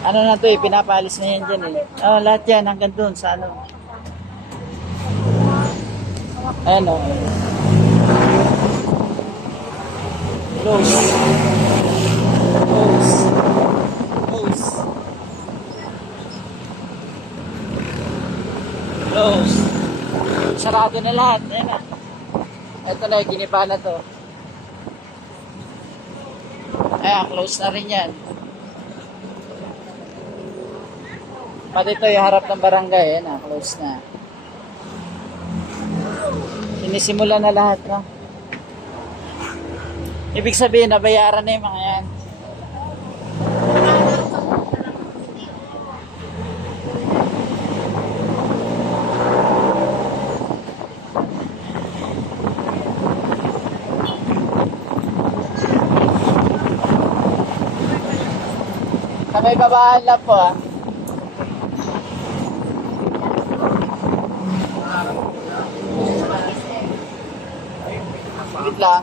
Ano na to eh, pinapalis na yan dyan eh. Oh, lahat yan hanggang dun sa ano. Ayan o. Close. Close. Close. Close. Sarado na lahat. Ayan na. Ito na, giniba na to. Ayan, close na rin yan. Pati ito yung harap ng barangay. Ayan na, close na. Sinisimula na lahat, no? Ibig sabihin, nabayaran na yung mga yan. Sabay babaan lang po, ah. Wait lang.